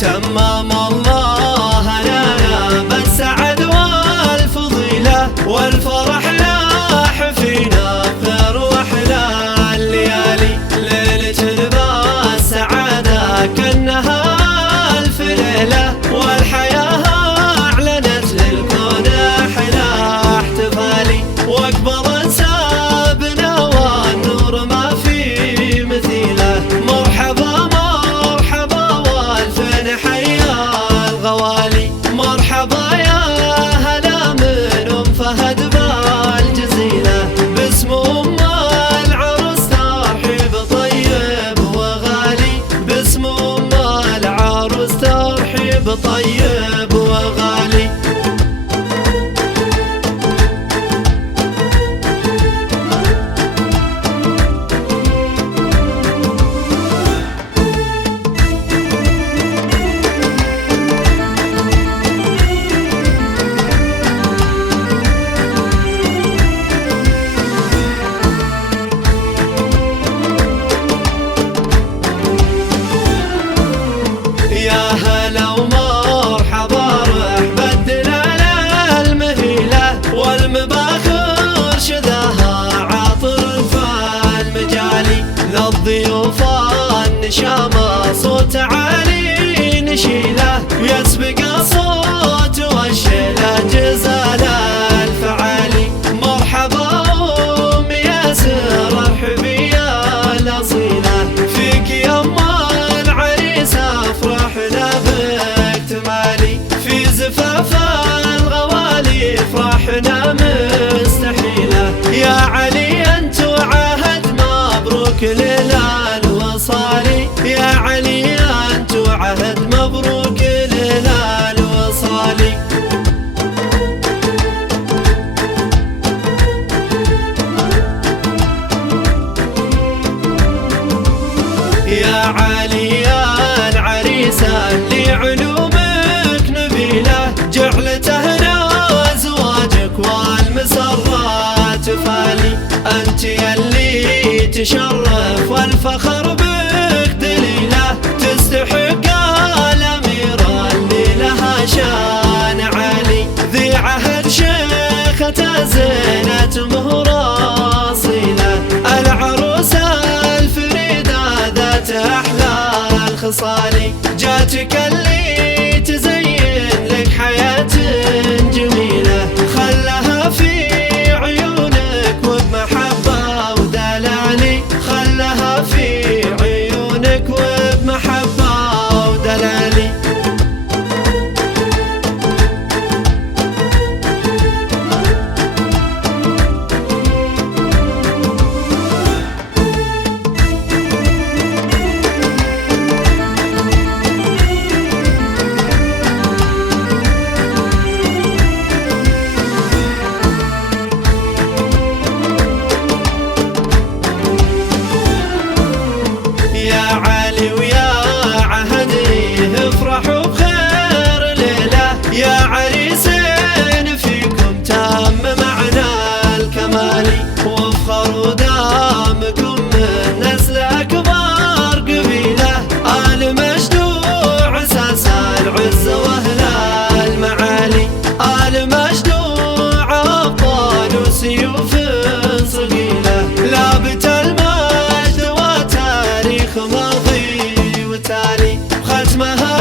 تمام الله لنا بالسعد والفضيلة والفرح لاح فينا بخير واحلى الليالي. ليلة بالسعادة كأنها ألف ليلة والحياة أعلنت للكون أحلى احتفالي. وأكبر انسابنا والنور ما في مثيله. مرحبا مرحبا والفن حيا الغوالي. مرحبا يا هلا من أم فهد بالجزيلة. باسم أم العروس ترحيب طيب وغالي. باسم أم العروس ترحيب طيب وغالي. يا هلا ومرحبا رحبت دلالة المهيلة والمباخر شذاها عاطر فالمجالي. للضيوف النشامة صوت عالي نشيله يسبق صوت والشيلة جزال الفعالي. مرحبا أم ياسر ارحبي يا الأصيلة. فيك يا أم العريس افرحنا باكتمالي. في زفاف الغوالي فرحنا مستحيلة. يا علي انت عهد مبروك ليلة الوصالي. يا علي انت عهد مبروك ليلة الوصالي. يا علي يا العريس اللي علومك نبيلة. جعلت هنا زواجك والمسرات فالي. انت يلي تشرف والفخر بك دليلة. تستحق الأميرة اللي لها شان عالي. ذي عهد شيخة زينة مهرة أصيلة. العروس الفريدة ذات أحلى الخصال. جاتك اللي تزين لك حياة جميلة. خلها في عيونك وبمحبة ودلالي. خلها في عيونك وبمحبة ودلالي. يا علي ويا عهدي افرحوا بخير ليلة. يا عريسين فيكم تم معنى الكمالي. وافخروا دامكم من نسل أكبر قبيلة. آل مجدوع أساس العزة وأهل المعالي. آل مجدوع أبطال وسيوف صقيلة. لابت المجد وتاريخ ماضي وتالي. ختمها